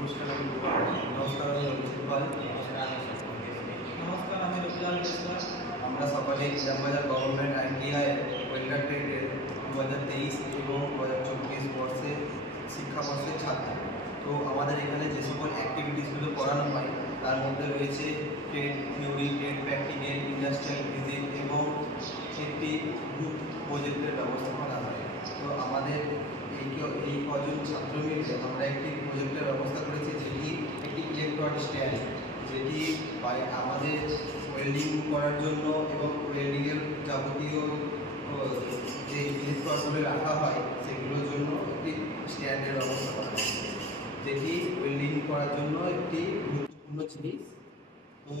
নমস্কার, আমি অভিজিৎ পাল। নমস্কার, আমি রবিলাল বিশ্বাস। আমরা সকলে ইলামবাজার গভর্নমেন্ট আইটিআই ওয়েল্ডার ট্রেডের 2023 এবং 2024 বর্ষে শিক্ষাবর্ষের ছাত্র। তো আমাদের এখানে যে সকল অ্যাক্টিভিটিসগুলো করানো হয় তার মধ্যে রয়েছে trade theory, trade practical, industrial visit এবং একটি গ্রুপ প্রজেক্টের ব্যবস্থা করা হয়। তো আমাদের এই কজন ছাত্র মিলে আমরা একটি প্রজেক্টের ব্যবস্থা করেছি, যেটি একটি ইলেকট্রড স্ট্যান্ড, যেটি আমাদের ওয়েল্ডিং করার জন্য এবং ওয়েল্ডিংয়ের যাবতীয় যে ইলেকট্রডগুলো রাখা হয় সেগুলোর জন্য একটি স্ট্যান্ডের ব্যবস্থা করা হয়, যেটি ওয়েল্ডিং করার জন্য একটি গুরুত্বপূর্ণ জিনিস। তো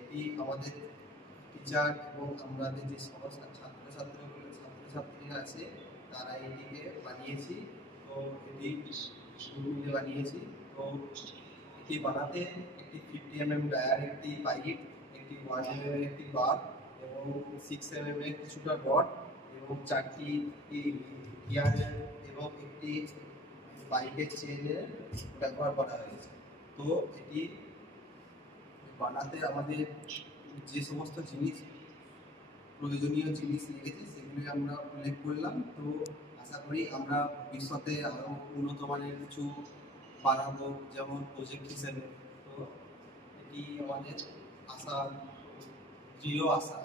এটি আমাদের টিচার এবং আমাদের যে সমস্ত ছাত্রছাত্রীরা আছে তারা এটিকে বানিয়েছি। তো এটি মিলে বানিয়েছি। তো এটি বানাতে একটি 50 mm ডায়ার, একটি পাইপ, একটি 1 mm একটি বার এবং 6 mm কিছুটা রড এবং 4টি গিয়ারের এবং একটি বাইকের চেনের ব্যবহার করা হয়েছে। তো এটি বানাতে আমাদের যে সমস্ত জিনিস প্রয়োজনীয় জিনিস লেগেছে সেগুলি আমরা উল্লেখ করলাম। তো আশা করি আমরা ভবিষ্যতে আরও উন্নত মানের কিছু বানাবো, যেমন প্রজেক্ট হিসেবে। তো এটি আমাদের আশা, দৃঢ় আশা।